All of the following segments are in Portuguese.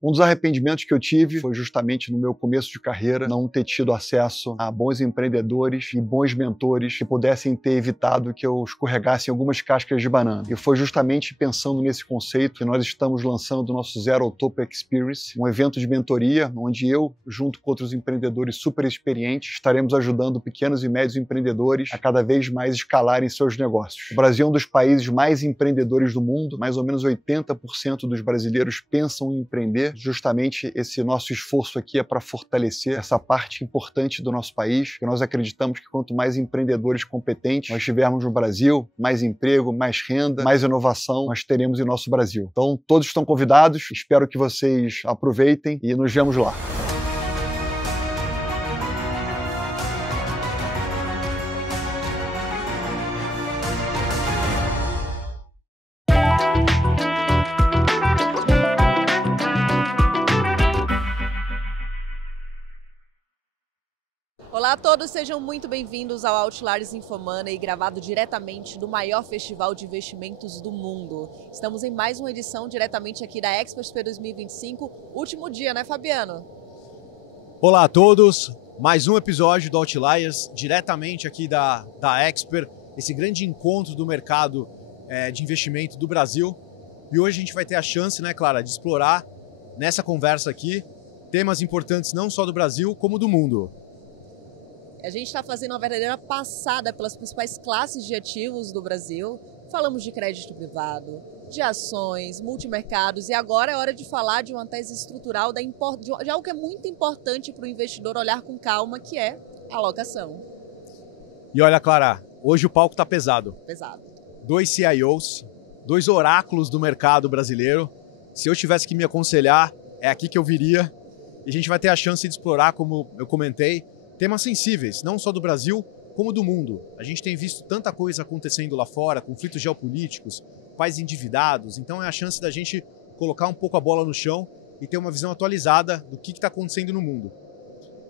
Um dos arrependimentos que eu tive foi justamente no meu começo de carreira não ter tido acesso a bons empreendedores e bons mentores que pudessem ter evitado que eu escorregasse em algumas cascas de banana. E foi justamente pensando nesse conceito que nós estamos lançando o nosso Zero ao Topo Experience, um evento de mentoria onde eu, junto com outros empreendedores super experientes, estaremos ajudando pequenos e médios empreendedores a cada vez mais escalarem seus negócios. O Brasil é um dos países mais empreendedores do mundo, mais ou menos 80% dos brasileiros pensam em empreender. Justamente esse nosso esforço aqui é para fortalecer essa parte importante do nosso país, que nós acreditamos que quanto mais empreendedores competentes nós tivermos no Brasil, mais emprego, mais renda, mais inovação nós teremos em nosso Brasil. Então todos estão convidados, espero que vocês aproveitem e nos vemos lá. Olá a todos, sejam muito bem-vindos ao Outliers Infomoney, gravado diretamente do maior festival de investimentos do mundo. Estamos em mais uma edição diretamente aqui da Expo XP 2025, último dia, né, Fabiano? Olá a todos, mais um episódio do Outliers, diretamente aqui da Expo, esse grande encontro do mercado de investimento do Brasil. E hoje a gente vai ter a chance, né, Clara, de explorar nessa conversa aqui temas importantes não só do Brasil, como do mundo. A gente está fazendo uma verdadeira passada pelas principais classes de ativos do Brasil. Falamos de crédito privado, de ações, multimercados e agora é hora de falar de uma tese estrutural de algo que é muito importante para o investidor olhar com calma, que é a alocação. E olha, Clara, hoje o palco está pesado. Pesado. 2 CIOs, 2 oráculos do mercado brasileiro. Se eu tivesse que me aconselhar, é aqui que eu viria. E a gente vai ter a chance de explorar, como eu comentei, temas sensíveis, não só do Brasil, como do mundo. A gente tem visto tanta coisa acontecendo lá fora, conflitos geopolíticos, países endividados, então é a chance da gente colocar um pouco a bola no chão e ter uma visão atualizada do que está acontecendo no mundo.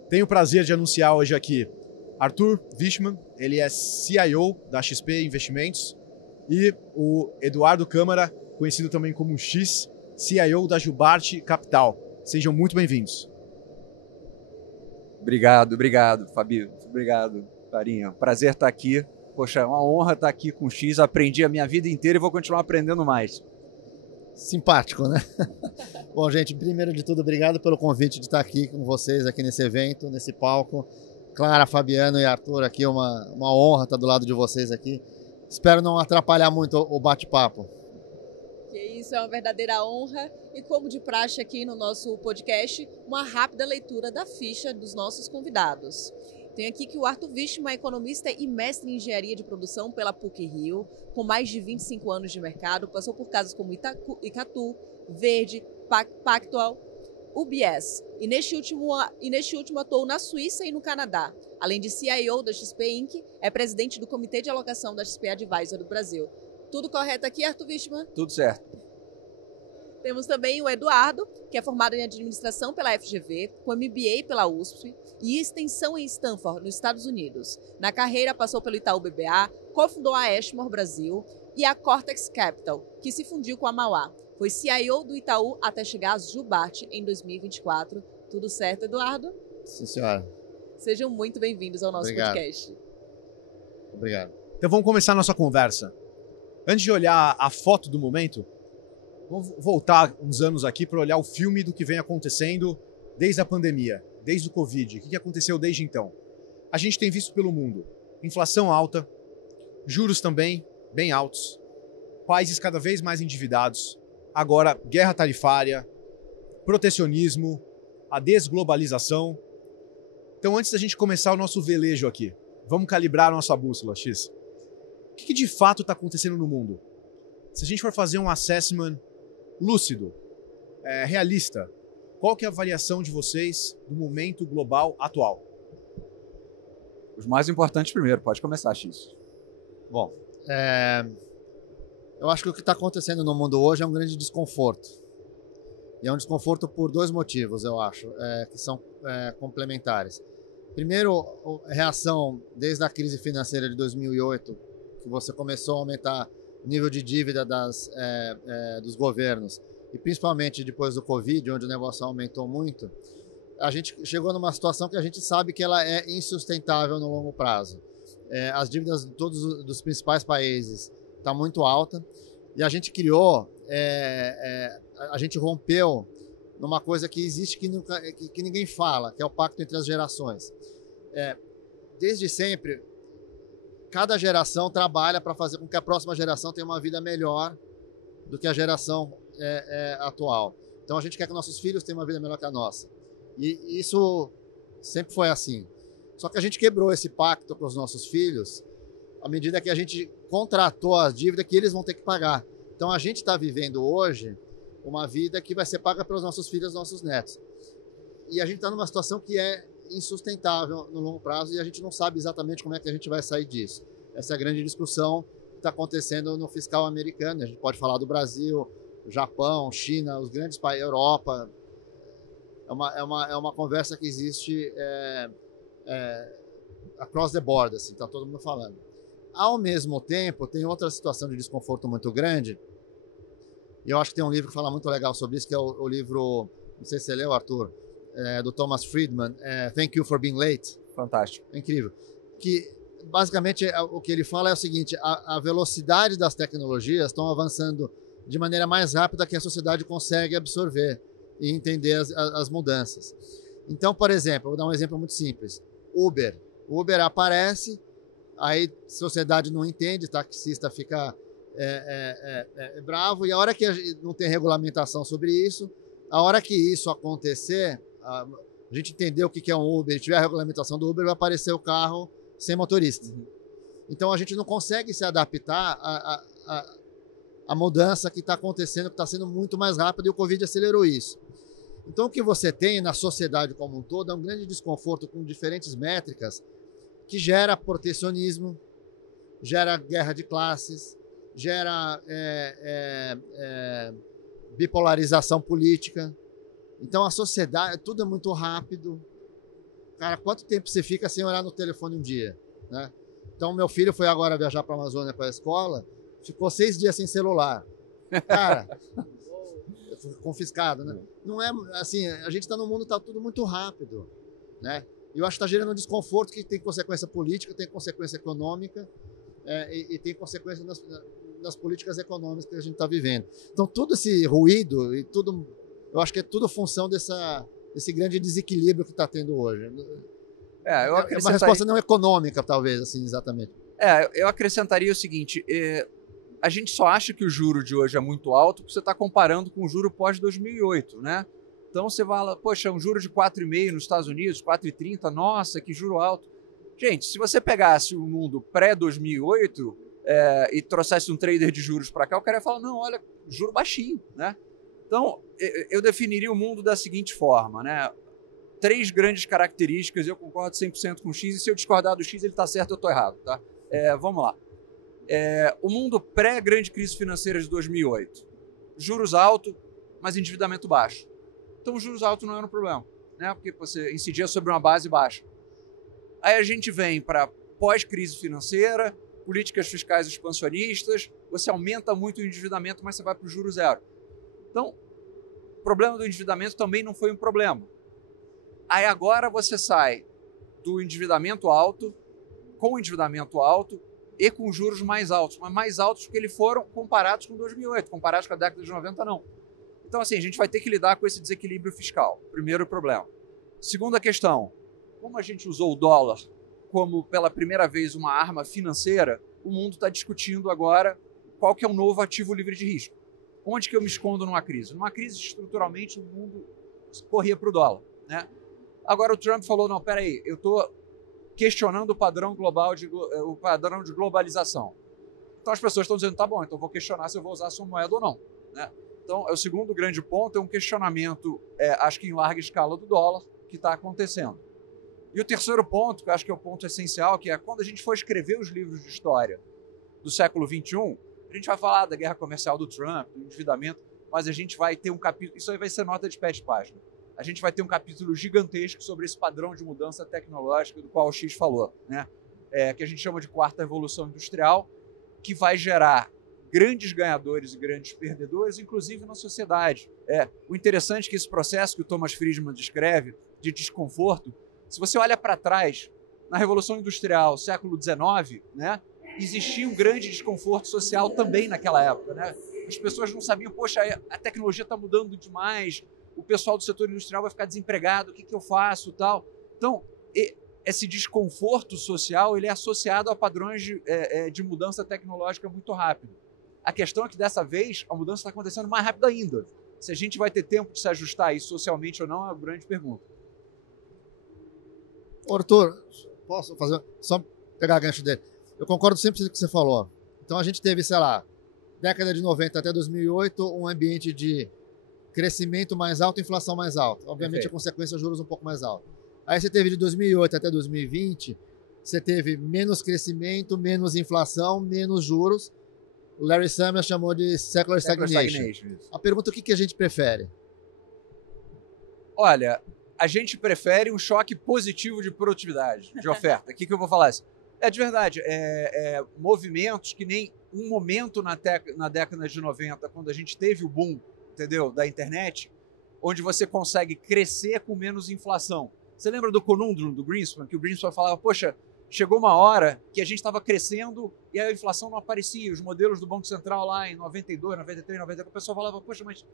Tenho o prazer de anunciar hoje aqui Arthur Wichmann, ele é CIO da XP Investimentos, e o Eduardo Câmara, conhecido também como X, CIO da Jubarte Capital. Sejam muito bem-vindos. Obrigado, Fabio. Obrigado, Clarinha. Prazer estar aqui. Poxa, é uma honra estar aqui com o X. Aprendi a minha vida inteira e vou continuar aprendendo mais. Simpático, né? Bom, gente, primeiro de tudo, obrigado pelo convite de estar aqui com vocês, aqui nesse evento, nesse palco. Clara, Fabiano e Arthur, aqui uma honra estar do lado de vocês aqui. Espero não atrapalhar muito o bate-papo. Que isso, é uma verdadeira honra. E como de praxe aqui no nosso podcast, uma rápida leitura da ficha dos nossos convidados. Tem aqui que o Arthur Wichmann é economista e mestre em engenharia de produção pela PUC-Rio, com mais de 25 anos de mercado, passou por casas como Icatu, Verde, Pactual, UBS. E neste último atuou na Suíça e no Canadá. Além de CIO da XP Inc., é presidente do Comitê de Alocação da XP Advisor do Brasil. Tudo correto aqui, Arthur Wichmann? Tudo certo. Temos também o Eduardo, que é formado em administração pela FGV, com MBA pela USP e extensão em Stanford, nos Estados Unidos. Na carreira, passou pelo Itaú BBA, cofundou a Ashmore Brasil e a Cortex Capital, que se fundiu com a Mauá. Foi CIO do Itaú até chegar a Jubarte em 2024. Tudo certo, Eduardo? Sim, senhora. Sejam muito bem-vindos ao nosso podcast. Obrigado. Então vamos começar a nossa conversa. Antes de olhar a foto do momento, vamos voltar uns anos aqui para olhar o filme do que vem acontecendo desde a pandemia, desde o Covid. O que aconteceu desde então? A gente tem visto pelo mundo inflação alta, juros também bem altos, países cada vez mais endividados, agora guerra tarifária, protecionismo, a desglobalização. Então, antes da gente começar o nosso velejo aqui, vamos calibrar a nossa bússola, X. O que de fato está acontecendo no mundo? Se a gente for fazer um assessment lúcido, realista, qual que é a avaliação de vocês do momento global atual? Os mais importantes primeiro, pode começar, X. Bom, eu acho que o que está acontecendo no mundo hoje é um grande desconforto. E é um desconforto por 2 motivos, eu acho, que são complementares. Primeiro, a reação desde a crise financeira de 2008, que você começou a aumentar o nível de dívida dos governos e principalmente depois do Covid, onde o negócio aumentou muito, a gente chegou numa situação que a gente sabe que ela é insustentável no longo prazo. As dívidas de todos os principais países estão muito alta e a gente criou, a gente rompeu numa coisa que existe que ninguém fala, que é o pacto entre as gerações. Desde sempre, cada geração trabalha para fazer com que a próxima geração tenha uma vida melhor do que a geração atual. Então a gente quer que nossos filhos tenham uma vida melhor que a nossa. E isso sempre foi assim. Só que a gente quebrou esse pacto com os nossos filhos à medida que a gente contratou a dívida que eles vão ter que pagar. Então a gente está vivendo hoje uma vida que vai ser paga pelos nossos filhos e nossos netos. E a gente está numa situação que é insustentável no longo prazo e a gente não sabe exatamente como é que a gente vai sair disso. Essa é a grande discussão que está acontecendo no fiscal americano. A gente pode falar do Brasil, Japão, China, os grandes países, Europa. É uma conversa que existe across the board, assim, está todo mundo falando. Ao mesmo tempo, tem outra situação de desconforto muito grande, e eu acho que tem um livro que fala muito legal sobre isso, que é o livro, não sei se você leu, Arthur, do Thomas Friedman, Thank You for Being Late. Fantástico. É incrível. Que, basicamente, o que ele fala é o seguinte, a velocidade das tecnologias estão avançando de maneira mais rápida que a sociedade consegue absorver e entender as mudanças. Então, por exemplo, vou dar um exemplo muito simples. Uber. O Uber aparece, aí a sociedade não entende, o taxista fica bravo, e a hora que não tem regulamentação sobre isso, a hora que isso acontecer, a gente entender o que é um Uber, e tiver a regulamentação do Uber, vai aparecer o carro sem motorista. Uhum. Então, a gente não consegue se adaptar à mudança que está acontecendo, que está sendo muito mais rápida, e o Covid acelerou isso. Então, o que você tem na sociedade como um todo é um grande desconforto com diferentes métricas que gera protecionismo, gera guerra de classes, gera bipolarização política. Então, a sociedade, tudo é muito rápido. Cara, quanto tempo você fica sem olhar no telefone um dia, né? Então, meu filho foi agora viajar para a Amazônia para a escola, ficou 6 dias sem celular. Cara... confiscado, né? Não é assim, a gente está no mundo, está tudo muito rápido, né? E eu acho que está gerando um desconforto que tem consequência política, tem consequência econômica e tem consequência nas políticas econômicas que a gente está vivendo. Então, todo esse ruído e tudo, eu acho que é tudo função desse grande desequilíbrio que está tendo hoje. Eu acrescentaria... uma resposta não econômica, talvez, assim, exatamente. Eu acrescentaria o seguinte... A gente só acha que o juro de hoje é muito alto porque você está comparando com o juro pós-2008, né? Então você fala, poxa, um juro de 4,5 nos Estados Unidos, 4,30, nossa, que juro alto. Gente, se você pegasse o mundo pré-2008 e trouxesse um trader de juros para cá, o cara ia falar, não, olha, juro baixinho, né? Então, eu definiria o mundo da seguinte forma, né? 3 grandes características, eu concordo 100% com o X, e se eu discordar do X, ele está certo, eu estou errado, tá? Vamos lá. O mundo pré-grande crise financeira de 2008. Juros altos, mas endividamento baixo. Então, juros altos não era um problema, né? Porque você incidia sobre uma base baixa. Aí a gente vem para pós-crise financeira, políticas fiscais expansionistas, você aumenta muito o endividamento, mas você vai para o juro zero. Então, o problema do endividamento também não foi um problema. Aí agora você sai do endividamento alto, com o endividamento alto, e com juros mais altos, mas mais altos porque eles foram comparados com 2008, comparados com a década de 90, não. Então, assim, a gente vai ter que lidar com esse desequilíbrio fiscal. Primeiro problema. Segunda questão, como a gente usou o dólar como, pela primeira vez, uma arma financeira, o mundo está discutindo agora qual que é o novo ativo livre de risco. Onde que eu me escondo numa crise? Numa crise, estruturalmente, o mundo corria para o dólar, né? Agora o Trump falou, não, peraí, eu estou questionando o padrão global o padrão de globalização. Então as pessoas estão dizendo, tá bom, então eu vou questionar se eu vou usar a sua moeda ou não, né? Então, o segundo grande ponto é um questionamento, acho que em larga escala, do dólar que está acontecendo. E o terceiro ponto, que eu acho que é o ponto essencial, que é quando a gente for escrever os livros de história do século XXI, a gente vai falar da guerra comercial do Trump, do endividamento, mas a gente vai ter um capítulo, isso aí vai ser nota de pé de página, a gente vai ter um capítulo gigantesco sobre esse padrão de mudança tecnológica do qual o X falou, né? Que a gente chama de quarta revolução industrial, que vai gerar grandes ganhadores e grandes perdedores, inclusive na sociedade. O interessante é que esse processo que o Thomas Friedman descreve, de desconforto, se você olha para trás, na Revolução Industrial, século XIX, né, existia um grande desconforto social também naquela época. Né? As pessoas não sabiam, poxa, a tecnologia está mudando demais, o pessoal do setor industrial vai ficar desempregado, o que eu faço, tal. Então, esse desconforto social ele é associado a padrões de mudança tecnológica muito rápido. A questão é que, dessa vez, a mudança está acontecendo mais rápido ainda. Se a gente vai ter tempo de se ajustar a isso socialmente ou não, é uma grande pergunta. Arthur, posso fazer, só pegar a gancho dele? Eu concordo sempre com o que você falou. Então, a gente teve, sei lá, década de 90 até 2008, um ambiente de crescimento mais alto e inflação mais alta. Obviamente, a consequência é juros um pouco mais altos. Aí você teve de 2008 até 2020, você teve menos crescimento, menos inflação, menos juros. O Larry Summers chamou de secular stagnation. A pergunta é o que a gente prefere? Olha, a gente prefere um choque positivo de produtividade, de oferta. O que eu vou falar? De verdade, movimentos que nem um momento na década de 90, quando a gente teve o boom, entendeu, da internet, onde você consegue crescer com menos inflação. Você lembra do conundrum do Greenspan? Que o Greenspan falava, poxa, chegou uma hora que a gente estava crescendo e a inflação não aparecia. Os modelos do Banco Central lá em 92, 93, 94, o pessoal falava, poxa, mas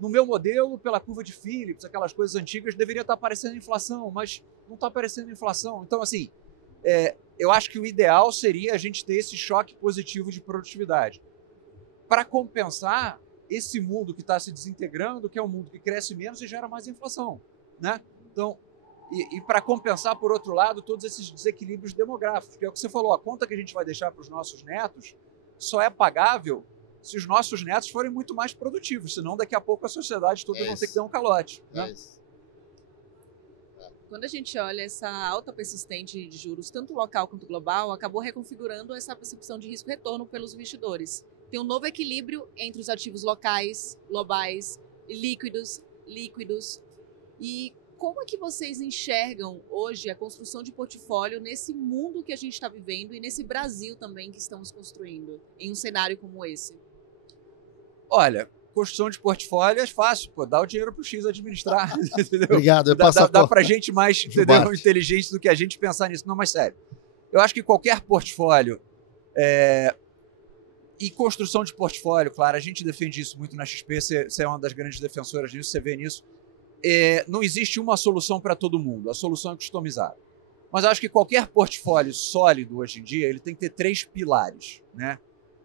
no meu modelo, pela curva de Phillips, aquelas coisas antigas, deveria estar aparecendo inflação, mas não está aparecendo inflação. Então, assim, eu acho que o ideal seria a gente ter esse choque positivo de produtividade. Para compensar esse mundo que está se desintegrando, que é um mundo que cresce menos e gera mais inflação, né? Então, e para compensar, por outro lado, todos esses desequilíbrios demográficos, que é o que você falou, a conta que a gente vai deixar para os nossos netos só é pagável se os nossos netos forem muito mais produtivos, senão daqui a pouco a sociedade toda vai ter que dar um calote. Né? Quando a gente olha essa alta persistente de juros, tanto local quanto global, acabou reconfigurando essa percepção de risco-retorno pelos investidores. Tem um novo equilíbrio entre os ativos locais, globais, líquidos. E como é que vocês enxergam hoje a construção de portfólio nesse mundo que a gente está vivendo e nesse Brasil também que estamos construindo, em um cenário como esse? Olha, construção de portfólio é fácil, dá o dinheiro para o X administrar. Obrigado. Dá para gente mais inteligente do que a gente pensar nisso. Não, mas sério. Eu acho que qualquer portfólio e construção de portfólio, claro, a gente defende isso muito na XP, você é uma das grandes defensoras disso, você vê nisso. Não existe uma solução para todo mundo, a solução é customizada. Mas eu acho que qualquer portfólio sólido hoje em dia, ele tem que ter 3 pilares. Né?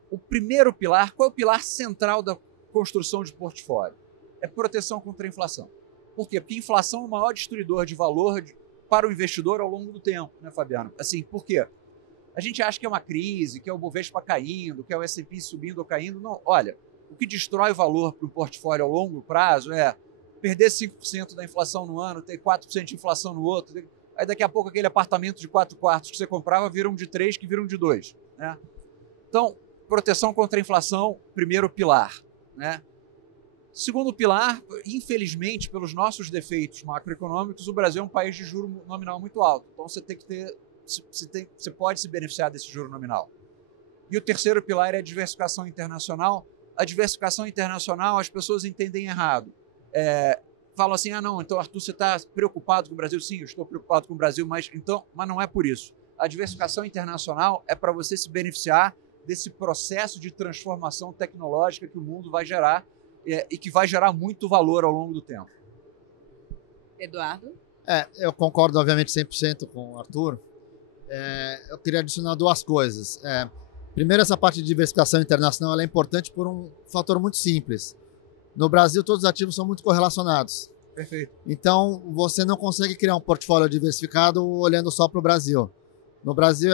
O primeiro pilar, qual é o pilar central da construção de portfólio? É proteção contra a inflação. Por quê? Porque a inflação é o maior destruidor de valor para o investidor ao longo do tempo, né, Fabiano? Assim, por quê? A gente acha que é uma crise, que é o Bovespa caindo, que é o S&P subindo ou caindo. Não, olha, o que destrói o valor para o portfólio ao longo prazo é perder 5% da inflação no ano, ter 4% de inflação no outro. Aí daqui a pouco aquele apartamento de 4 quartos que você comprava viram de 3, que viram de 2. Né? Então, proteção contra a inflação, primeiro pilar. Né? Segundo pilar, infelizmente, pelos nossos defeitos macroeconômicos, o Brasil é um país de juro nominal muito alto. Então você tem que ter, você pode se beneficiar desse juro nominal. E o terceiro pilar é a diversificação internacional. A diversificação internacional, as pessoas entendem errado. Falam assim, não, então Arthur, você está preocupado com o Brasil? Sim, eu estou preocupado com o Brasil, mas não é por isso. A diversificação internacional é para você se beneficiar desse processo de transformação tecnológica que o mundo vai gerar e que vai gerar muito valor ao longo do tempo. Eduardo? Eu concordo, obviamente, 100% com o Arthur. Eu queria adicionar 2 coisas. Primeiro, essa parte de diversificação internacional ela é importante por um fator muito simples. No Brasil, todos os ativos são muito correlacionados. Perfeito. Então, você não consegue criar um portfólio diversificado olhando só para o Brasil. No Brasil,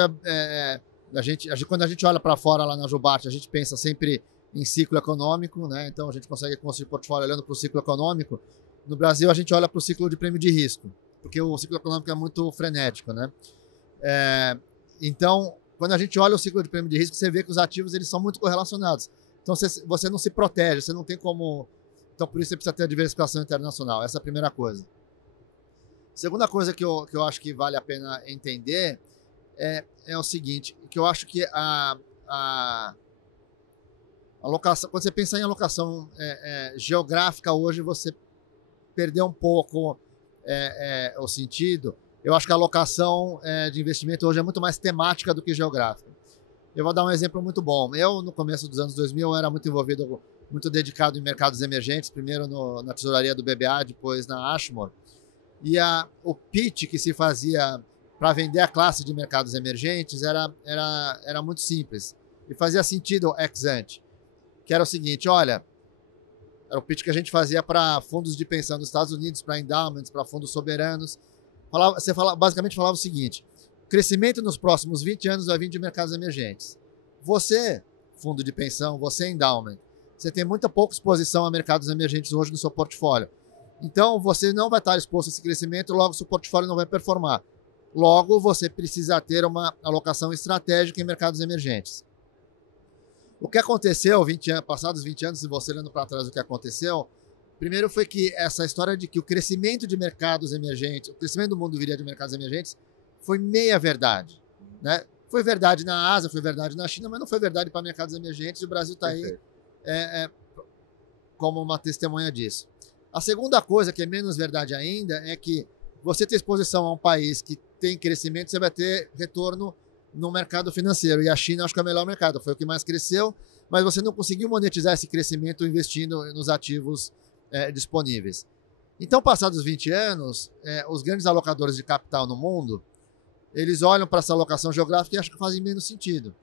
quando a gente olha para fora lá na Jubarte, a gente pensa sempre em ciclo econômico, né? Então a gente consegue construir portfólio olhando para o ciclo econômico. No Brasil, a gente olha para o ciclo de prêmio de risco, porque o ciclo econômico é muito frenético, né? Então, quando a gente olha o ciclo de prêmio de risco, você vê que os ativos eles são muito correlacionados. Então, você não se protege, você não tem como... Então, por isso, você precisa ter a diversificação internacional. Essa é a primeira coisa. Segunda coisa que eu acho que vale a pena entender é o seguinte, que eu acho que alocação, quando você pensar em alocação geográfica hoje, você perdeu um pouco o sentido. Eu acho que a alocação de investimento hoje é muito mais temática do que geográfica. Eu vou dar um exemplo muito bom. Eu, no começo dos anos 2000, era muito envolvido, muito dedicado em mercados emergentes, primeiro na tesouraria do BBA, depois na Ashmore. E o pitch que se fazia para vender a classe de mercados emergentes era muito simples. E fazia sentido ex ante, que era o seguinte, olha, era o pitch que a gente fazia para fundos de pensão dos Estados Unidos, para endowments, para fundos soberanos. Basicamente falava o seguinte, crescimento nos próximos 20 anos vai vir de mercados emergentes. Você, fundo de pensão, você endowment, você tem muita pouca exposição a mercados emergentes hoje no seu portfólio. Então, você não vai estar exposto a esse crescimento, logo seu portfólio não vai performar. Logo, você precisa ter uma alocação estratégica em mercados emergentes. O que aconteceu, passados 20 anos, se você olhando para trás o que aconteceu, primeiro foi que essa história de que o crescimento de mercados emergentes, o crescimento do mundo viria de mercados emergentes, foi meia verdade. Né? Foi verdade na Ásia, foi verdade na China, mas não foi verdade para mercados emergentes, e o Brasil está aí como uma testemunha disso. A segunda coisa, que é menos verdade ainda, é que você ter exposição a um país que tem crescimento, você vai ter retorno no mercado financeiro. E a China, acho que é o melhor mercado, foi o que mais cresceu, mas você não conseguiu monetizar esse crescimento investindo nos ativos disponíveis. Então, passados 20 anos, os grandes alocadores de capital no mundo, eles olham para essa alocação geográfica e acham que fazem menos sentido.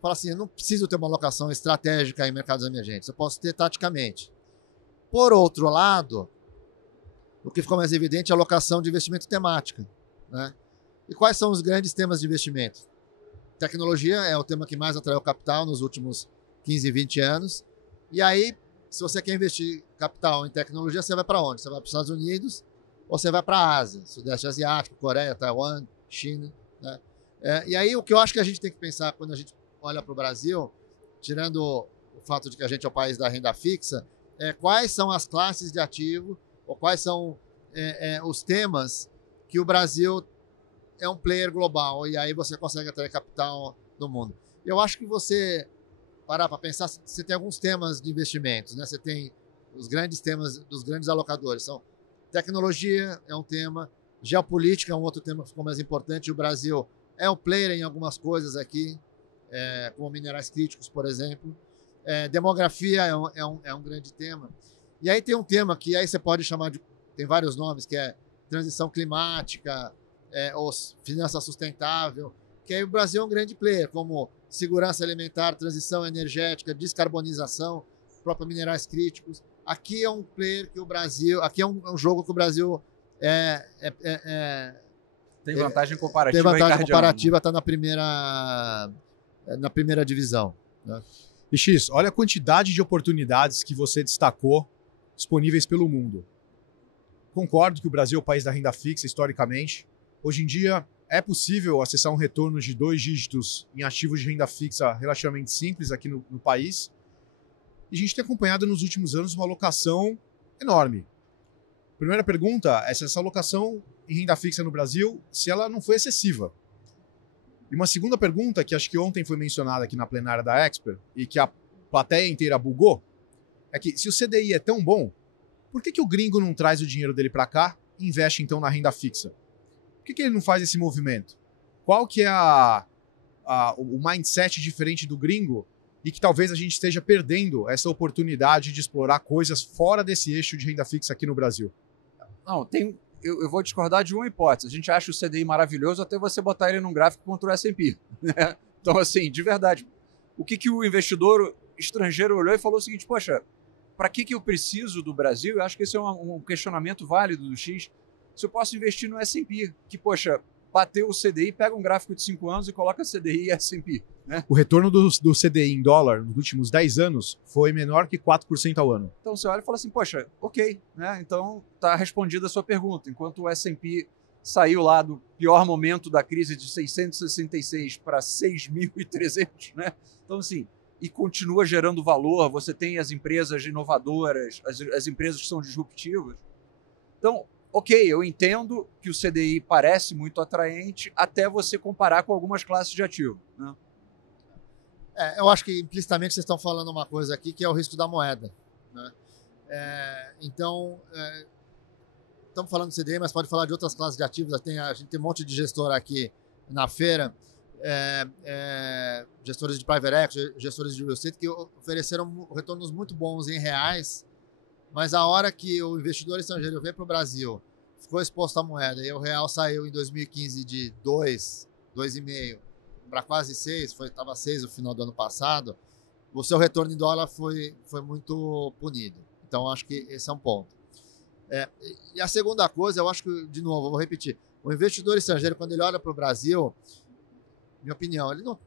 Fala assim, eu não preciso ter uma alocação estratégica em mercados emergentes, eu posso ter taticamente. Por outro lado, o que ficou mais evidente é a alocação de investimento temática. Né? E quais são os grandes temas de investimento? Tecnologia é o tema que mais atraiu capital nos últimos 15, 20 anos. E aí, se você quer investir capital em tecnologia, você vai para onde? Você vai para os Estados Unidos ou você vai para a Ásia, Sudeste Asiático, Coreia, Taiwan, China. Né? E aí, o que eu acho que a gente tem que pensar quando a gente olha para o Brasil, tirando o fato de que a gente é o país da renda fixa, quais são as classes de ativo ou quais são os temas que o Brasil é um player global e aí você consegue atrair capital do mundo. Eu acho que você parar para pensar, você tem alguns temas de investimentos, né? Você tem os grandes temas dos grandes alocadores, são tecnologia é um tema, geopolítica é um outro tema que ficou mais importante, o Brasil é um player em algumas coisas aqui, como minerais críticos, por exemplo. Demografia é um grande tema. E aí tem um tema que aí você pode chamar de, tem vários nomes, que é transição climática, ou finança sustentável, que aí o Brasil é um grande player, como segurança alimentar, transição energética, descarbonização, própria minerais críticos. Aqui é um player que o Brasil, aqui é um jogo que o Brasil tem vantagem comparativa. Tem vantagem comparativa, está na primeira divisão. Né? E X, olha a quantidade de oportunidades que você destacou disponíveis pelo mundo. Concordo que o Brasil é o país da renda fixa historicamente. Hoje em dia é possível acessar um retorno de 2 dígitos em ativos de renda fixa relativamente simples aqui no país. E a gente tem acompanhado nos últimos anos uma alocação enorme. Primeira pergunta é se essa alocação em renda fixa no Brasil, se ela não foi excessiva. E uma segunda pergunta, que acho que ontem foi mencionada aqui na plenária da Expert, e que a plateia inteira bugou, é que se o CDI é tão bom, por que o gringo não traz o dinheiro dele para cá e investe então na renda fixa? Por que ele não faz esse movimento? Qual que é o mindset diferente do gringo e que talvez a gente esteja perdendo essa oportunidade de explorar coisas fora desse eixo de renda fixa aqui no Brasil? Não, eu vou discordar de uma hipótese. A gente acha o CDI maravilhoso até você botar ele num gráfico contra o S&P. Né? Então, assim, de verdade, o que o investidor estrangeiro olhou e falou o seguinte, poxa, para que eu preciso do Brasil? Eu acho que esse é um questionamento válido do X. Se eu posso investir no S&P, que, poxa, bateu o CDI, pega um gráfico de 5 anos e coloca CDI e S&P. Né? O retorno do CDI em dólar nos últimos 10 anos foi menor que 4% ao ano. Então você olha e fala assim, poxa, ok, né? Então está respondida a sua pergunta. Enquanto o S&P saiu lá do pior momento da crise de 666 para 6.300, né? Então assim, e continua gerando valor, você tem as empresas inovadoras, as empresas que são disruptivas. Então, ok, eu entendo que o CDI parece muito atraente até você comparar com algumas classes de ativo. Né? Eu acho que implicitamente vocês estão falando uma coisa aqui que é o risco da moeda, né? Então, estamos falando do CDI, mas pode falar de outras classes de ativos. A gente tem um monte de gestor aqui na feira, gestores de private equity, gestores de real estate, que ofereceram retornos muito bons em reais, mas a hora que o investidor estrangeiro veio para o Brasil, ficou exposto à moeda, e o real saiu em 2015 de 2,5 para quase 6, estava 6 no final do ano passado, o seu retorno em dólar foi muito punido. Então, acho que esse é um ponto. E a segunda coisa, eu acho que, de novo, eu vou repetir, o investidor estrangeiro, quando ele olha para o Brasil, minha opinião, ele não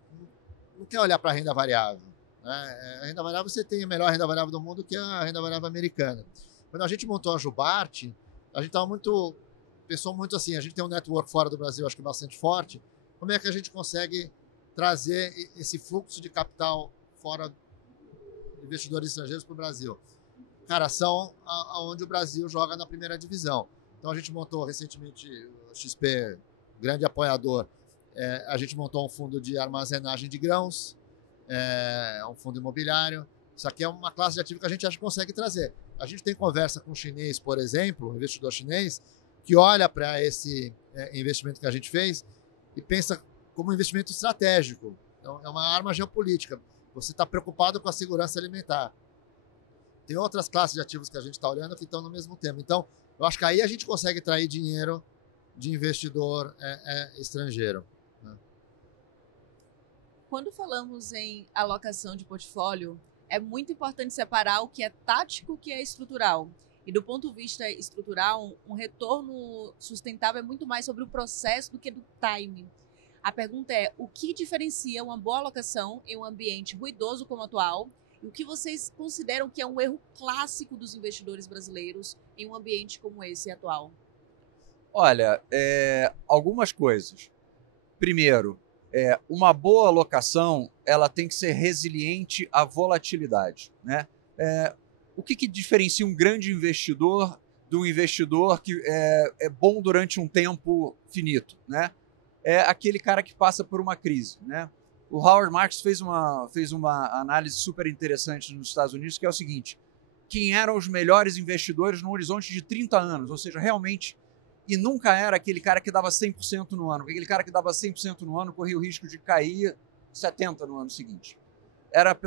quer olhar para a renda variável, né? A renda variável, você tem a melhor renda variável do mundo, que é a renda variável americana. Quando a gente montou a Jubart, a gente pensou muito assim, a gente tem um network fora do Brasil, acho que bastante forte, como é que a gente consegue trazer esse fluxo de capital fora de investidores estrangeiros para o Brasil? Cara, são onde o Brasil joga na primeira divisão. Então a gente montou recentemente, o XP, grande apoiador, a gente montou um fundo de armazenagem de grãos, um fundo imobiliário. Isso aqui é uma classe de ativo que a gente acha que consegue trazer. A gente tem conversa com o chinês, por exemplo, um investidor chinês, que olha para esse investimento que a gente fez e pensa como um investimento estratégico. Então, é uma arma geopolítica. Você está preocupado com a segurança alimentar. Tem outras classes de ativos que a gente está olhando que estão no mesmo tema. Então, eu acho que aí a gente consegue trair dinheiro de investidor estrangeiro. Né? Quando falamos em alocação de portfólio, é muito importante separar o que é tático e o que é estrutural. E do ponto de vista estrutural, um retorno sustentável é muito mais sobre o processo do que do timing. A pergunta é, o que diferencia uma boa alocação em um ambiente ruidoso como o atual e o que vocês consideram que é um erro clássico dos investidores brasileiros em um ambiente como esse atual? Olha, algumas coisas. Primeiro, uma boa alocação ela tem que ser resiliente à volatilidade, né? O que diferencia um grande investidor de um investidor que é bom durante um tempo finito, né? É aquele cara que passa por uma crise, né? O Howard Marks fez uma análise super interessante nos Estados Unidos, que é o seguinte: quem eram os melhores investidores no horizonte de 30 anos, ou seja, realmente, e nunca era aquele cara que dava 100% no ano. Aquele cara que dava 100% no ano corria o risco de cair 70% no ano seguinte. Era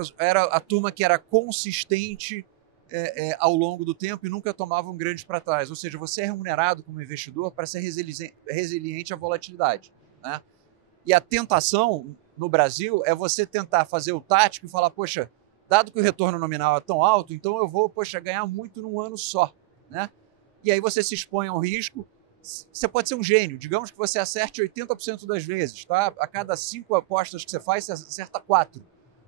a turma que era consistente ao longo do tempo e nunca tomava um grande para trás. Ou seja, você é remunerado como investidor para ser resiliente à volatilidade, né? E a tentação no Brasil é você tentar fazer o tático e falar, poxa, dado que o retorno nominal é tão alto, então eu vou, ganhar muito num ano só, né? E aí você se expõe ao risco. Você pode ser um gênio, digamos que você acerte 80% das vezes, tá? A cada 5 apostas que você faz, você acerta 4.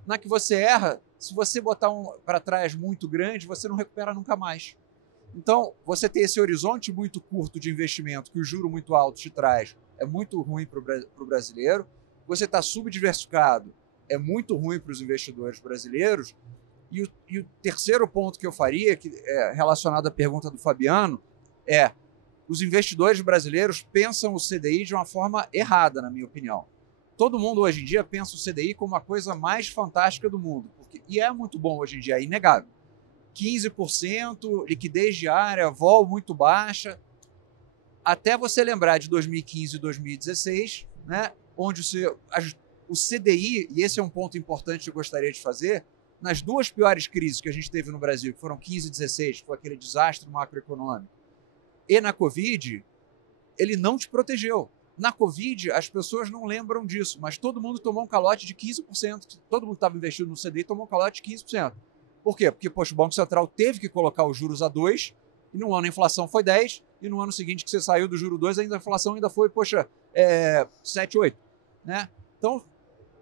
Na que você erra, se você botar um para trás muito grande, você não recupera nunca mais. Então, você ter esse horizonte muito curto de investimento que o juro muito alto te traz é muito ruim para o brasileiro. Você está subdiversificado, é muito ruim para os investidores brasileiros. E o terceiro ponto que eu faria, que é relacionado à pergunta do Fabiano, os investidores brasileiros pensam o CDI de uma forma errada, na minha opinião. Todo mundo hoje em dia pensa o CDI como a coisa mais fantástica do mundo. E é muito bom hoje em dia, é inegável. 15%, liquidez diária, vol muito baixa. Até você lembrar de 2015 e 2016, né, onde o CDI, e esse é um ponto importante que eu gostaria de fazer, nas duas piores crises que a gente teve no Brasil, que foram 15 e 16, que foi aquele desastre macroeconômico, e na Covid, ele não te protegeu. Na Covid, as pessoas não lembram disso, mas todo mundo tomou um calote de 15%. Todo mundo que estava investido no CDI tomou um calote de 15%. Por quê? Porque o Banco Central teve que colocar os juros a 2%, e no ano a inflação foi 10%, e no ano seguinte que você saiu do juro 2%, ainda a inflação ainda foi, 7, 8%. Né? Então,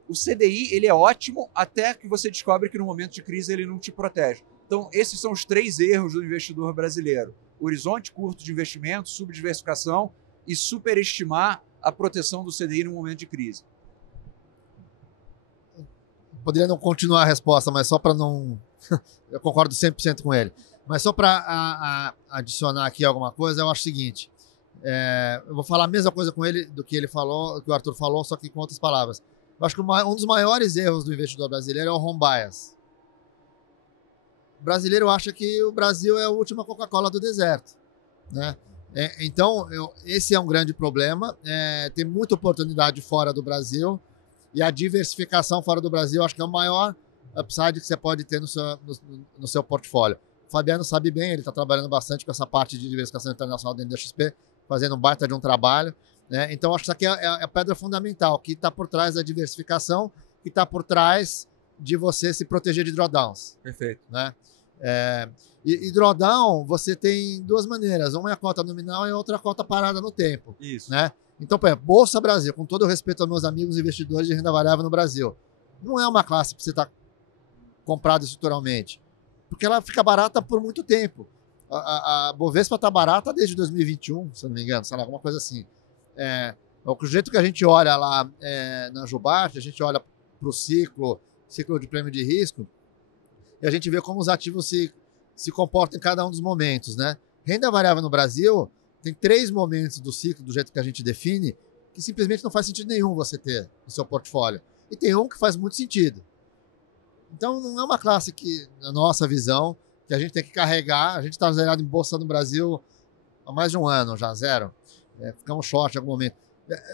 o CDI ele é ótimo até que você descobre que no momento de crise ele não te protege. Então, esses são os 3 erros do investidor brasileiro. Horizonte curto de investimento, subdiversificação e superestimar a proteção do CDI no momento de crise. Poderia não continuar a resposta, mas só para não... Eu concordo 100% com ele. Mas só para adicionar aqui alguma coisa, eu acho o seguinte. Eu vou falar a mesma coisa com ele do que ele falou, que o Arthur falou, só que com outras palavras. Eu acho que um dos maiores erros do investidor brasileiro é o home bias. O brasileiro acha que o Brasil é a última Coca-Cola do deserto, né? Então, esse é um grande problema. Tem muita oportunidade fora do Brasil e a diversificação fora do Brasil acho que é o maior upside que você pode ter no seu portfólio. O Fabiano sabe bem, ele está trabalhando bastante com essa parte de diversificação internacional dentro da XP, fazendo um baita de um trabalho, né? Então, acho que isso aqui é a pedra fundamental, que está por trás da diversificação, que está por trás de você se proteger de drawdowns. Perfeito. Né? E drawdown, você tem duas maneiras. Uma é a cota nominal e a outra é a cota parada no tempo. Isso. Né? Então, por exemplo, Bolsa Brasil, com todo o respeito aos meus amigos investidores de renda variável no Brasil, não é uma classe para você estar comprado estruturalmente, porque ela fica barata por muito tempo. A Bovespa está barata desde 2021, se eu não me engano, sei lá, alguma coisa assim. O jeito que a gente olha lá na Jubarte, a gente olha para o ciclo de prêmio de risco, e a gente vê como os ativos se comportam em cada um dos momentos, né? Renda variável no Brasil tem 3 momentos do ciclo, do jeito que a gente define, que simplesmente não faz sentido nenhum você ter no seu portfólio. E tem um que faz muito sentido. Então, não é uma classe que, na nossa visão, que a gente tem que carregar. A gente está zerado em Bolsa no Brasil há mais de um ano já, zero. Ficamos short em algum momento.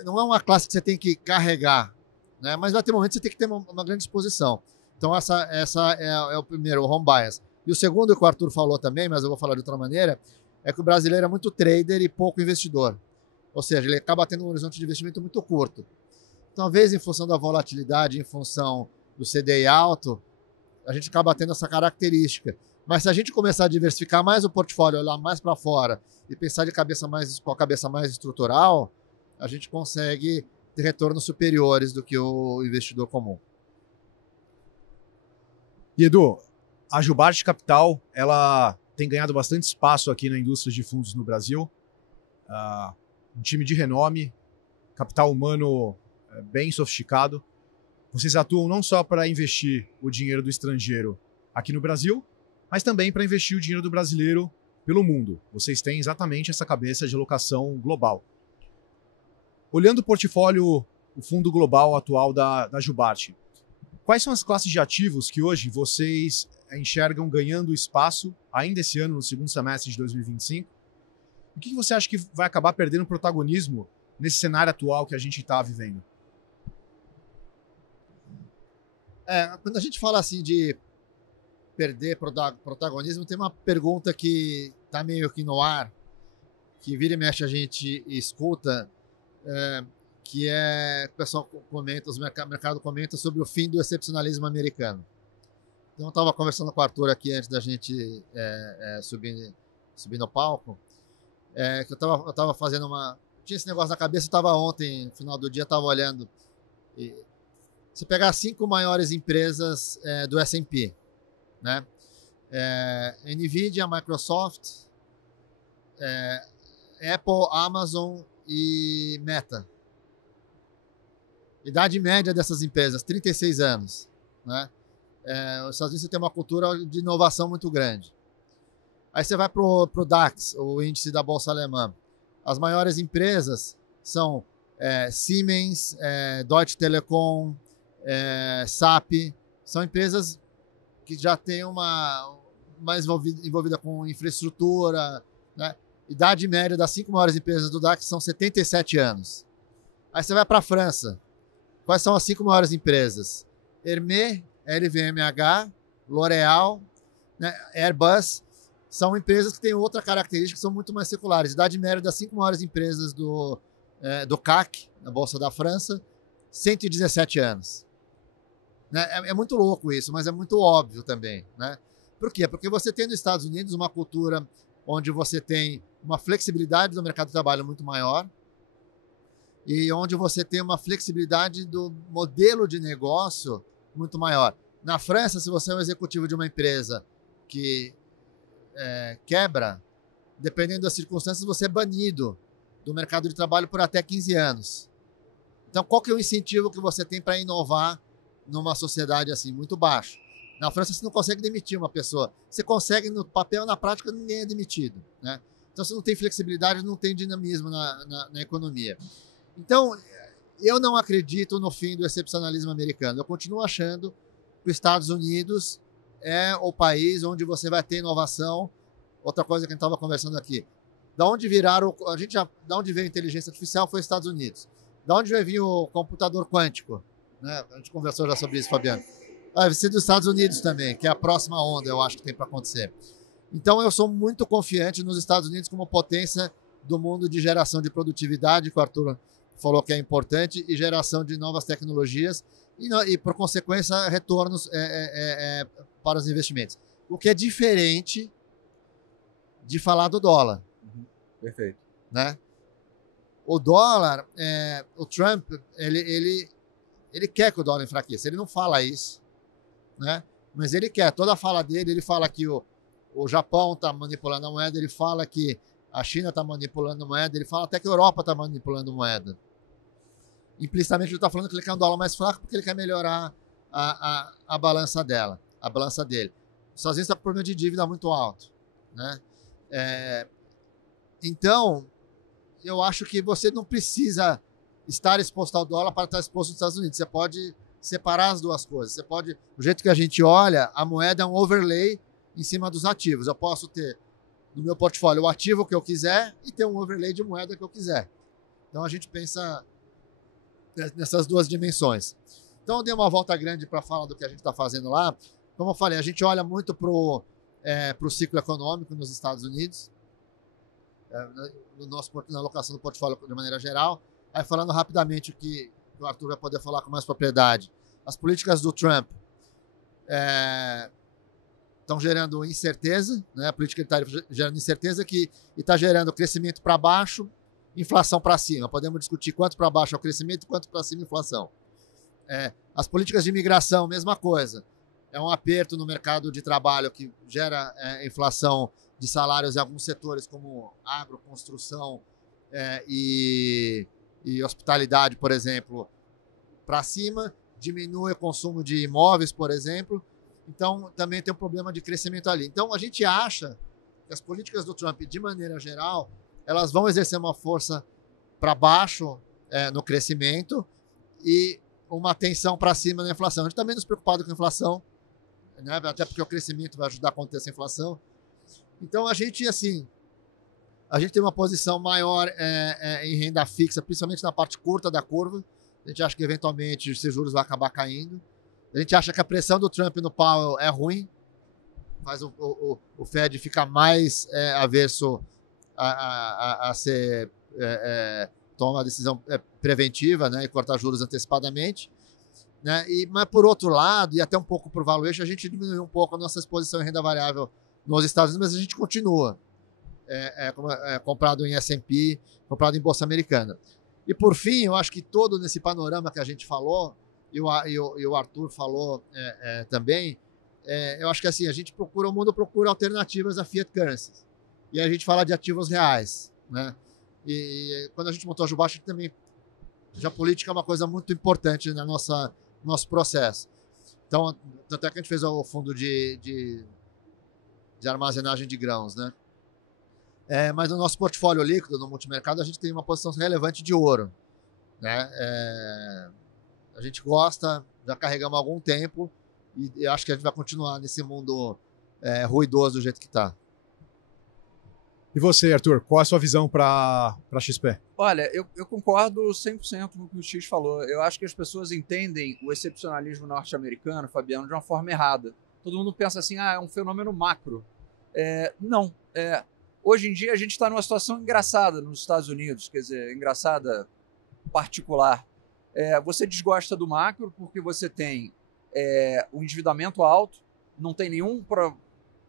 Não é uma classe que você tem que carregar, né? Mas vai ter momentos que você tem que ter uma grande exposição. Então, essa é o primeiro, o home bias. E o segundo, que o Arthur falou também, mas eu vou falar de outra maneira, é que o brasileiro é muito trader e pouco investidor. Ou seja, ele acaba tendo um horizonte de investimento muito curto. Talvez em função da volatilidade, em função do CDI alto, a gente acaba tendo essa característica. Mas se a gente começar a diversificar mais o portfólio, olhar mais para fora e pensar com a cabeça mais estrutural, a gente consegue ter retornos superiores do que o investidor comum. E Edu, a Jubarte Capital, ela tem ganhado bastante espaço aqui na indústria de fundos no Brasil. Um time de renome, capital humano bem sofisticado. Vocês atuam não só para investir o dinheiro do estrangeiro aqui no Brasil, mas também para investir o dinheiro do brasileiro pelo mundo. Vocês têm exatamente essa cabeça de alocação global. Olhando o portfólio, o fundo global atual da Jubarte, quais são as classes de ativos que hoje vocês enxergam ganhando espaço, ainda esse ano, no segundo semestre de 2025? O que você acha que vai acabar perdendo protagonismo nesse cenário atual que a gente está vivendo? Quando a gente fala assim de perder protagonismo, tem uma pergunta que está meio que no ar, que vira e mexe a gente escuta, que o pessoal comenta, o mercado comenta sobre o fim do excepcionalismo americano. Então eu estava conversando com o Arthur aqui antes da gente subir no palco, que eu estava fazendo tinha esse negócio na cabeça, eu estava ontem, no final do dia, estava olhando. Se pegar as 5 maiores empresas do S&P, né? Nvidia, Microsoft, Apple, Amazon e Meta. Idade média dessas empresas, 36 anos. Né? Os Estados Unidos tem uma cultura de inovação muito grande. Aí você vai para o DAX, o índice da Bolsa Alemã. As maiores empresas são Siemens, Deutsche Telekom, SAP. São empresas que já têm mais envolvida com infraestrutura. Né? Idade média das 5 maiores empresas do DAX são 77 anos. Aí você vai para a França. Quais são as 5 maiores empresas? Hermès, LVMH, L'Oréal, né, Airbus. São empresas que têm outra característica, que são muito mais seculares. Idade média das 5 maiores empresas do CAC, na Bolsa da França, 117 anos. Né? É muito louco isso, mas é muito óbvio também. Né? Por quê? Porque você tem nos Estados Unidos uma cultura onde você tem uma flexibilidade do mercado de trabalho muito maior, e onde você tem uma flexibilidade do modelo de negócio muito maior. Na França, se você é um executivo de uma empresa que quebra, dependendo das circunstâncias, você é banido do mercado de trabalho por até 15 anos. Então, qual que é o incentivo que você tem para inovar numa sociedade assim? Muito baixo. Na França, você não consegue demitir uma pessoa. Você consegue no papel, na prática, ninguém é demitido. Né? Então, você não tem flexibilidade, não tem dinamismo na economia. Então, Eu não acredito no fim do excepcionalismo americano. Eu continuo achando que os Estados Unidos é o país onde você vai ter inovação. Outra coisa que a gente estava conversando aqui. Da onde veio a inteligência artificial foi os Estados Unidos. Da onde vai vir o computador quântico? Né? A gente conversou já sobre isso, Fabiano. Vai ser dos Estados Unidos também, que é a próxima onda, eu acho que tem para acontecer. Então, eu sou muito confiante nos Estados Unidos como potência do mundo de geração de produtividade, que o Arthur falou que é importante, e geração de novas tecnologias e por consequência, retornos para os investimentos. O que é diferente de falar do dólar. Perfeito. Né? O dólar, o Trump, ele quer que o dólar enfraqueça. Ele não fala isso, né? Mas ele quer. Toda a fala dele, ele fala que o Japão está manipulando a moeda, ele fala que a China está manipulando a moeda, ele fala até que a Europa está manipulando a moeda. Implicitamente ele está falando que ele quer um dólar mais fraco porque ele quer melhorar a balança dele. Os Estados Unidos está com problema de dívida muito alto, né? Então, eu acho que você não precisa estar exposto ao dólar para estar exposto aos Estados Unidos. Você pode separar as duas coisas. Do jeito que a gente olha, a moeda é um overlay em cima dos ativos. Eu posso ter no meu portfólio o ativo que eu quiser e ter um overlay de moeda que eu quiser. Então, a gente pensa nessas duas dimensões. Então, eu dei uma volta grande para falar do que a gente está fazendo lá. Como eu falei, a gente olha muito para o ciclo econômico nos Estados Unidos, na alocação do portfólio de maneira geral. Aí, falando rapidamente o que o Arthur vai poder falar com mais propriedade. As políticas do Trump estão gerando incerteza, né? A política está gerando incerteza e está gerando crescimento para baixo, inflação para cima. Podemos discutir quanto para baixo é o crescimento e quanto para cima é a inflação. As políticas de imigração, mesma coisa. É um aperto no mercado de trabalho que gera inflação de salários em alguns setores, como agro, construção e hospitalidade, por exemplo, para cima. Diminui o consumo de imóveis, por exemplo. Então, também tem um problema de crescimento ali. Então, a gente acha que as políticas do Trump, de maneira geral, elas vão exercer uma força para baixo no crescimento e uma tensão para cima na inflação. A gente está menos preocupado com a inflação, né? Até porque o crescimento vai ajudar a conter essa inflação. Então, a gente tem uma posição maior em renda fixa, principalmente na parte curta da curva. A gente acha que, eventualmente, os juros vão acabar caindo. A gente acha que a pressão do Trump no Powell é ruim, faz o Fed ficar mais averso a tomar uma decisão preventiva, né, e cortar juros antecipadamente. Né? Mas, por outro lado, e até um pouco por valuation, a gente diminuiu um pouco a nossa exposição em renda variável nos Estados Unidos, mas a gente continua comprado em S&P, comprado em Bolsa Americana. E, por fim, eu acho que todo nesse panorama que a gente falou, e o Arthur falou também, eu acho que assim, o mundo procura alternativas a fiat currencies. E a gente fala de ativos reais. Né? E quando a gente montou a Jubarte, a gente também, já política é uma coisa muito importante no nosso processo. Então, tanto é que a gente fez o fundo de armazenagem de grãos, né? Mas no nosso portfólio líquido, no multimercado, a gente tem uma posição relevante de ouro. Né? A gente gosta, já carregamos há algum tempo e acho que a gente vai continuar nesse mundo ruidoso do jeito que está. E você, Arthur, qual é a sua visão para a XP? Olha, eu concordo 100% com o que o X falou. Eu acho que as pessoas entendem o excepcionalismo norte-americano, Fabiano, de uma forma errada. Todo mundo pensa assim, é um fenômeno macro. Não. Hoje em dia a gente está numa situação engraçada nos Estados Unidos, quer dizer, engraçada particular. Você desgosta do macro porque você tem um endividamento alto, não tem nenhuma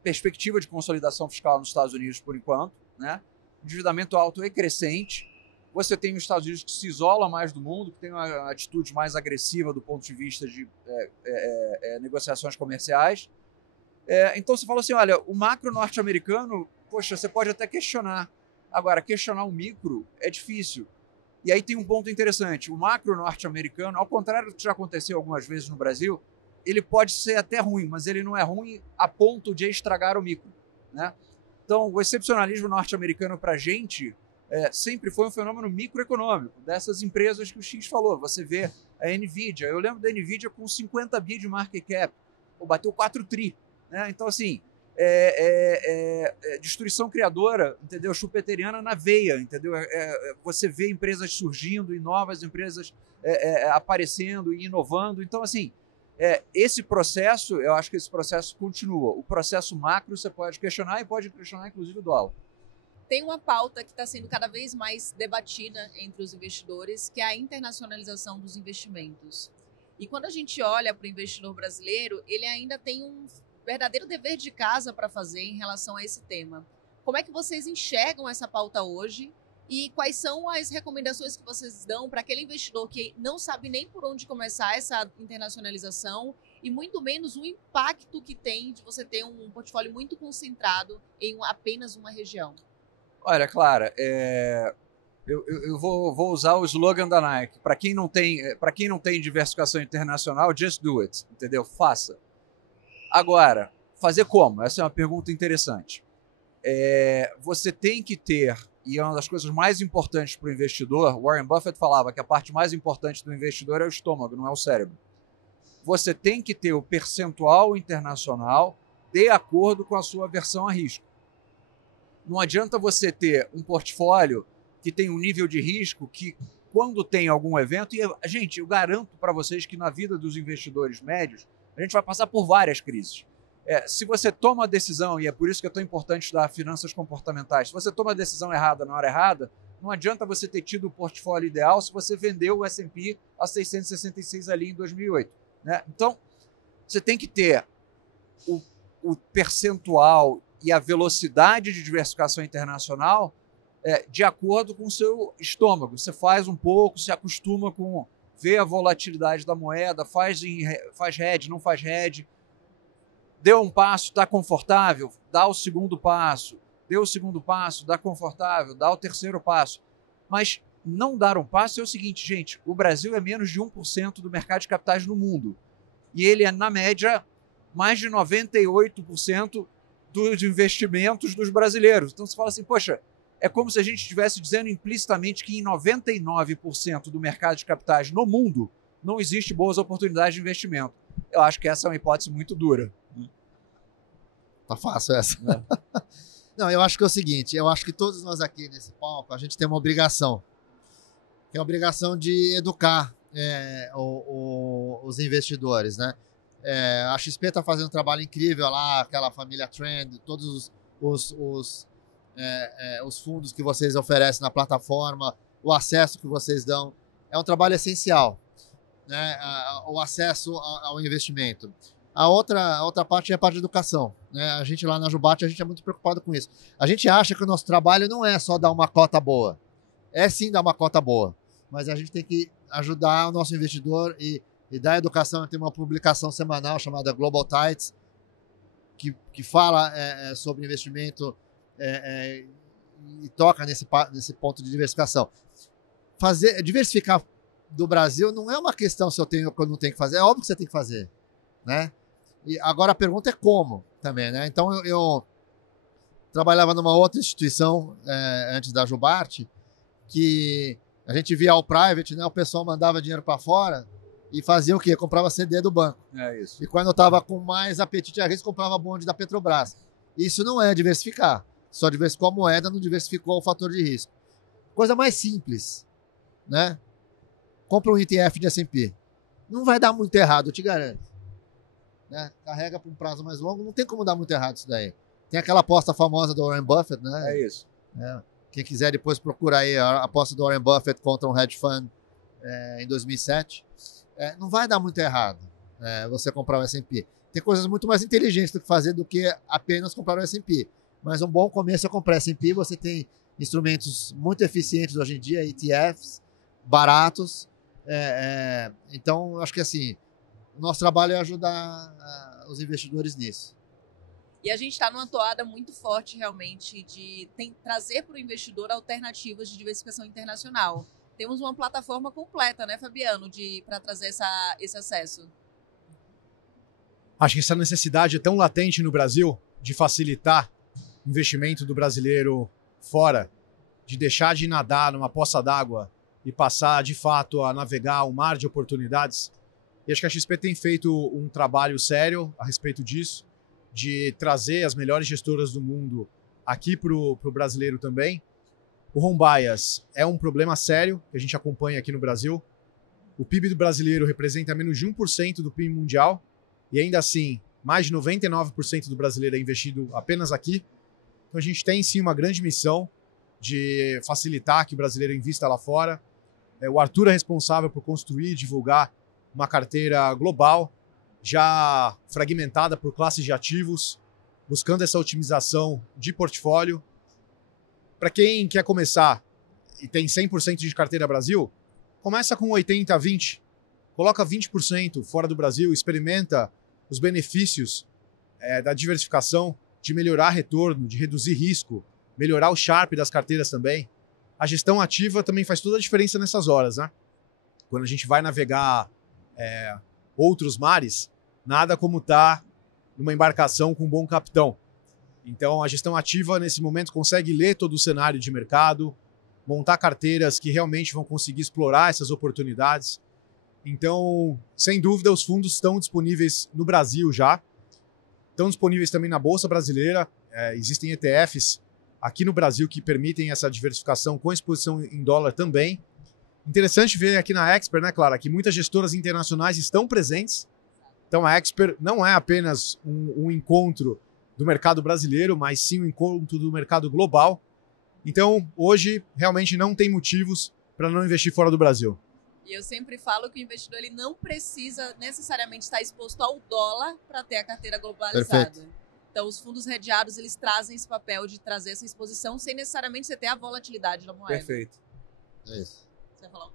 perspectiva de consolidação fiscal nos Estados Unidos por enquanto, né? Endividamento alto e crescente. Você tem os Estados Unidos que se isola mais do mundo, que tem uma atitude mais agressiva do ponto de vista de negociações comerciais. Então você fala assim, olha, o macro norte-americano, poxa, você pode até questionar. Agora, questionar o micro é difícil. E aí tem um ponto interessante. O macro norte-americano, ao contrário do que já aconteceu algumas vezes no Brasil, ele pode ser até ruim, mas ele não é ruim a ponto de estragar o micro. Né? Então, o excepcionalismo norte-americano para a gente sempre foi um fenômeno microeconômico, dessas empresas que o X falou. Você vê a NVIDIA, eu lembro da NVIDIA com 50 bi de market cap, bateu 4 tri. Né? Então, assim, destruição criadora, entendeu? Chupeteriana na veia, entendeu? Você vê empresas surgindo e novas empresas aparecendo e inovando. Então, assim, esse processo, eu acho que esse processo continua. O processo macro você pode questionar e pode questionar, inclusive, o dólar. Tem uma pauta que está sendo cada vez mais debatida entre os investidores, que é a internacionalização dos investimentos. E quando a gente olha para o investidor brasileiro, ele ainda tem um verdadeiro dever de casa para fazer em relação a esse tema. Como é que vocês enxergam essa pauta hoje e quais são as recomendações que vocês dão para aquele investidor que não sabe nem por onde começar essa internacionalização e muito menos o impacto que tem de você ter um portfólio muito concentrado em apenas uma região? Olha, Clara, eu vou usar o slogan da Nike. Para quem não tem diversificação internacional, just do it, entendeu? Faça. Agora, fazer como? Essa é uma pergunta interessante. Você tem que ter, e é uma das coisas mais importantes para o investidor, Warren Buffett falava que a parte mais importante do investidor é o estômago, não é o cérebro. Você tem que ter o percentual internacional de acordo com a sua aversão a risco. Não adianta você ter um portfólio que tem um nível de risco que, quando tem algum evento, e gente, eu garanto para vocês que na vida dos investidores médios, a gente vai passar por várias crises. Se você toma a decisão, e é por isso que é tão importante estudar finanças comportamentais, se você toma a decisão errada na hora errada, não adianta você ter tido o portfólio ideal se você vendeu o S&P a 666 ali em 2008. Né? Então, você tem que ter o percentual e a velocidade de diversificação internacional de acordo com o seu estômago. Você faz um pouco, se acostuma com ver a volatilidade da moeda, faz hedge, não faz hedge. Deu um passo, está confortável, dá o segundo passo. Deu o segundo passo, dá confortável, dá o terceiro passo. Mas não dar um passo é o seguinte, gente, o Brasil é menos de 1% do mercado de capitais no mundo. E ele é, na média, mais de 98% dos investimentos dos brasileiros. Então você fala assim, poxa, é como se a gente estivesse dizendo implicitamente que em 99% do mercado de capitais no mundo não existe boas oportunidades de investimento. Eu acho que essa é uma hipótese muito dura. Tá fácil essa. Não, eu acho que é o seguinte, eu acho que todos nós aqui nesse palco, a gente tem uma obrigação, que é a obrigação de educar os investidores, né? A XP está fazendo um trabalho incrível lá, aquela família Trend, todos os fundos que vocês oferecem na plataforma, o acesso que vocês dão, é um trabalho essencial, né? O acesso ao investimento. A outra parte é a parte de educação, né? A gente lá na Jubarte, a gente é muito preocupado com isso. A gente acha que o nosso trabalho não é só dar uma cota boa, é sim dar uma cota boa, mas a gente tem que ajudar o nosso investidor e dar educação. Tem uma publicação semanal chamada Global Tides, que fala sobre investimento e toca nesse ponto de diversificação. Diversificar do Brasil não é uma questão se eu tenho ou não tenho que fazer, é óbvio que você tem que fazer, né? E agora a pergunta é como também, né? Então eu trabalhava numa outra instituição antes da Jubarte, que a gente via ao private, né? O pessoal mandava dinheiro para fora e fazia o quê? Comprava CD do banco. É isso. E quando eu estava com mais apetite a risco, comprava bonde da Petrobras. Isso não é diversificar. Só diversificou a moeda, não diversificou o fator de risco. Coisa mais simples, né? Compra um ETF de S&P. Não vai dar muito errado, eu te garanto. Né? Carrega para um prazo mais longo, não tem como dar muito errado isso daí. Tem aquela aposta famosa do Warren Buffett, né? É isso. Quem quiser depois procura aí a aposta do Warren Buffett contra um hedge fund em 2007. Não vai dar muito errado você comprar o S&P. Tem coisas muito mais inteligentes do que fazer do que apenas comprar o S&P. Mas um bom começo é comprar S&P. Você tem instrumentos muito eficientes hoje em dia, ETFs, baratos. Então, acho que assim, o nosso trabalho é ajudar os investidores nisso. E a gente está numa toada muito forte, realmente, de trazer para o investidor alternativas de diversificação internacional. Temos uma plataforma completa, né, Fabiano, para trazer esse acesso. Acho que essa necessidade é tão latente no Brasil de facilitar o investimento do brasileiro fora, de deixar de nadar numa poça d'água e passar, de fato, a navegar um mar de oportunidades. E acho que a XP tem feito um trabalho sério a respeito disso, de trazer as melhores gestoras do mundo aqui para o brasileiro também. O home bias é um problema sério que a gente acompanha aqui no Brasil. O PIB do brasileiro representa menos de 1% do PIB mundial e ainda assim, mais de 99% do brasileiro é investido apenas aqui. Então a gente tem sim uma grande missão de facilitar que o brasileiro invista lá fora. O Arthur é responsável por construir e divulgar uma carteira global, já fragmentada por classes de ativos, buscando essa otimização de portfólio. Para quem quer começar e tem 100% de carteira Brasil, começa com 80-20, coloca 20% fora do Brasil, experimenta os benefícios da diversificação, de melhorar retorno, de reduzir risco, melhorar o Sharpe das carteiras também. A gestão ativa também faz toda a diferença nessas horas, né? Quando a gente vai navegar outros mares, nada como estar numa embarcação com um bom capitão. Então, a gestão ativa, nesse momento, consegue ler todo o cenário de mercado, montar carteiras que realmente vão conseguir explorar essas oportunidades. Então, sem dúvida, os fundos estão disponíveis no Brasil já. Estão disponíveis também na Bolsa Brasileira. Existem ETFs aqui no Brasil que permitem essa diversificação com exposição em dólar também. Interessante ver aqui na Expert, né, Clara, que muitas gestoras internacionais estão presentes. Então, a Expert não é apenas um encontro do mercado brasileiro, mas sim um encontro do mercado global. Então, hoje, realmente não tem motivos para não investir fora do Brasil. E eu sempre falo que o investidor ele não precisa necessariamente estar exposto ao dólar para ter a carteira globalizada. Perfeito. Então, os fundos redeados, eles trazem esse papel de trazer essa exposição sem necessariamente você ter a volatilidade da moeda. Perfeito. É isso. Você vai falar?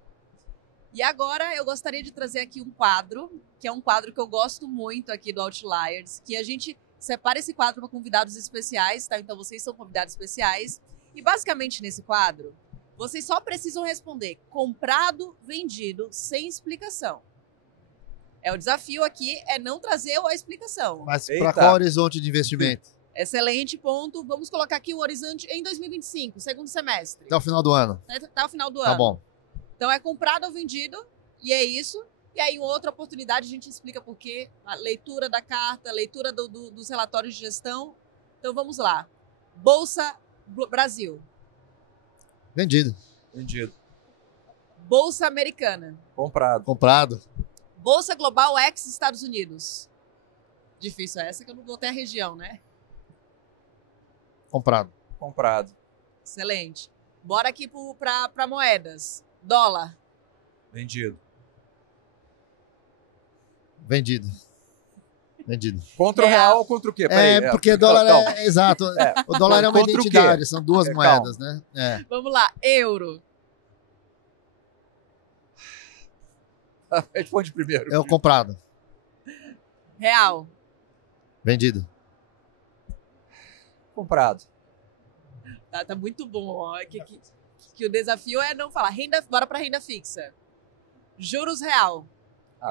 E agora eu gostaria de trazer aqui um quadro, que é um quadro que eu gosto muito aqui do Outliers, que a gente separa esse quadro para convidados especiais, tá? Então, vocês são convidados especiais. E, basicamente, nesse quadro, vocês só precisam responder comprado, vendido, sem explicação. O desafio aqui é não trazer a explicação. Mas para qual horizonte de investimento? Excelente ponto. Vamos colocar aqui o horizonte em 2025, segundo semestre. Até o final do ano. Até o final do Tá ano. bom. Então, é comprado ou vendido, e é isso. E aí, em outra oportunidade, a gente explica por quê. A leitura da carta, a leitura dos relatórios de gestão. Então, vamos lá. Bolsa Brasil. Vendido. Vendido. Bolsa Americana. Comprado. Comprado. Bolsa Global ex Estados Unidos. Difícil essa que eu não botei a região, né? Comprado. Comprado. Excelente. Bora aqui para moedas. Dólar. Vendido. Vendido. Vendido. Contra o real ou contra o quê? Peraí, Porque dólar calma. é... Exato. O dólar é uma Contra o quê? identidade, são duas Calma. moedas, né? É. Vamos lá. Euro. Responde primeiro. É o comprado. Real. Vendido. Comprado. Tá muito bom. Ó. Que o desafio é não falar. Bora para renda fixa. Juros real.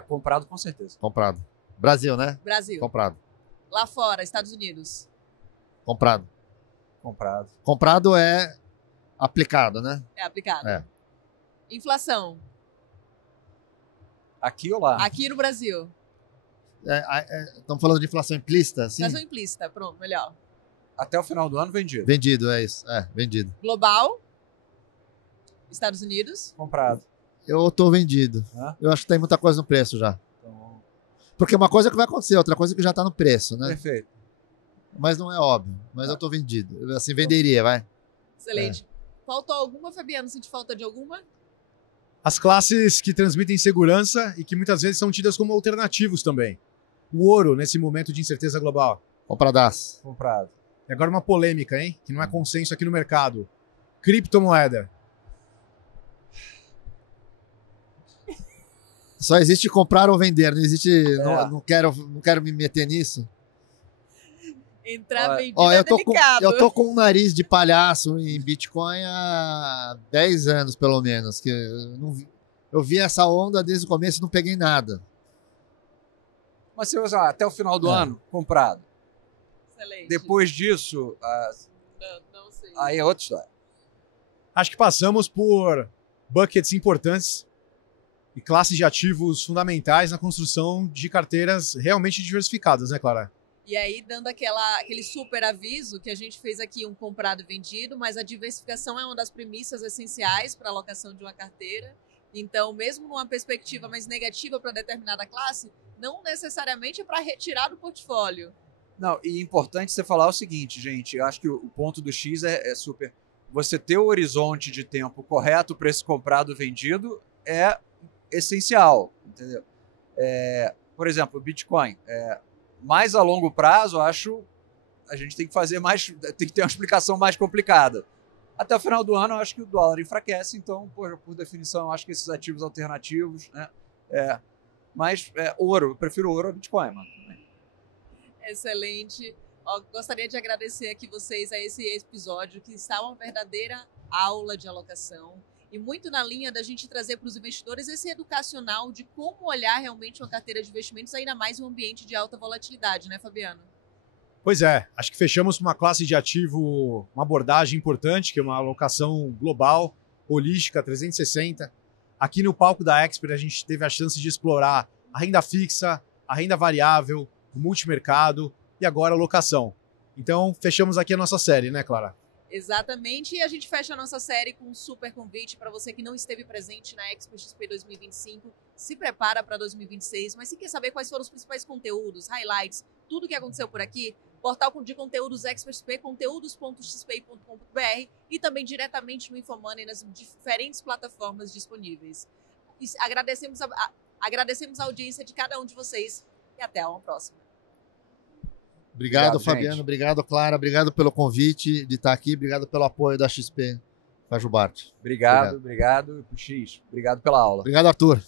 Comprado com certeza. Comprado. Brasil, né? Brasil. Comprado. Lá fora, Estados Unidos. Comprado. Comprado. Comprado é aplicado, né? É aplicado. É. Inflação. Aqui ou lá? Aqui no Brasil. Estamos falando de inflação implícita, sim? Inflação implícita. Pronto, melhor. Até o final do ano, vendido. Vendido, é isso. Vendido. Global. Estados Unidos. Comprado. Eu tô vendido. Hã? Eu acho que tem muita coisa no preço já. Então, Porque uma coisa é que vai acontecer, outra coisa é que já tá no preço, né? perfeito. Mas não é óbvio. Mas eu tô vendido. Eu, assim, venderia, vai. Excelente. Faltou alguma, Fabiano? Sente falta de alguma? As classes que transmitem segurança e que muitas vezes são tidas como alternativos também. O ouro, nesse momento de incerteza global. Compradaço. Comprado. E agora uma polêmica, hein? Que não é consenso aqui no mercado. Criptomoeda. Só existe comprar ou vender, não existe. Não quero me meter nisso. Entrar vendido Ó, é eu delicado. tô com um nariz de palhaço em Bitcoin há 10 anos, pelo menos. Que eu vi essa onda desde o começo e não peguei nada. Mas você usa até o final do ano, comprado. Excelente. Depois disso, Não sei. aí é outra história. Acho que passamos por buckets importantes e classes de ativos fundamentais na construção de carteiras realmente diversificadas, né, Clara? E aí, dando aquele super aviso que a gente fez aqui, um comprado e vendido, mas a diversificação é uma das premissas essenciais para a alocação de uma carteira. Então, mesmo numa perspectiva mais negativa para determinada classe, não necessariamente é para retirar do portfólio. Não, e é importante você falar o seguinte, gente, eu acho que o ponto do X é super... Você ter o horizonte de tempo correto para esse comprado vendido é essencial, entendeu? Por exemplo, o Bitcoin. Mais a longo prazo, eu acho, a gente tem que fazer mais, tem que ter uma explicação mais complicada. Até o final do ano, eu acho que o dólar enfraquece, então, por definição, eu acho que esses ativos alternativos, né? Mas ouro, eu prefiro ouro ao Bitcoin, mano. Excelente. Gostaria de agradecer aqui vocês a esse episódio, que está uma verdadeira aula de alocação. E muito na linha da gente trazer para os investidores esse educacional de como olhar realmente uma carteira de investimentos, ainda mais em um ambiente de alta volatilidade, né, Fabiano? Pois é, acho que fechamos com uma classe de ativo, uma abordagem importante, que é uma alocação global, holística, 360. Aqui no palco da Expert a gente teve a chance de explorar a renda fixa, a renda variável, o multimercado e agora a locação. Então, fechamos aqui a nossa série, né, Clara? Exatamente, e a gente fecha a nossa série com um super convite para você que não esteve presente na Expo XP 2025, se prepara para 2026, mas se quer saber quais foram os principais conteúdos, highlights, tudo que aconteceu por aqui, portal de conteúdos Expo XP, conteúdos.xp.com.br e também diretamente no Infomoney nas diferentes plataformas disponíveis. E agradecemos a audiência de cada um de vocês e até uma próxima. Obrigado, Fabiano. Gente. Obrigado, Clara. Obrigado pelo convite de estar aqui. Obrigado pelo apoio da XP Cajubarte. Obrigado. X. Obrigado pela aula. Obrigado, Arthur.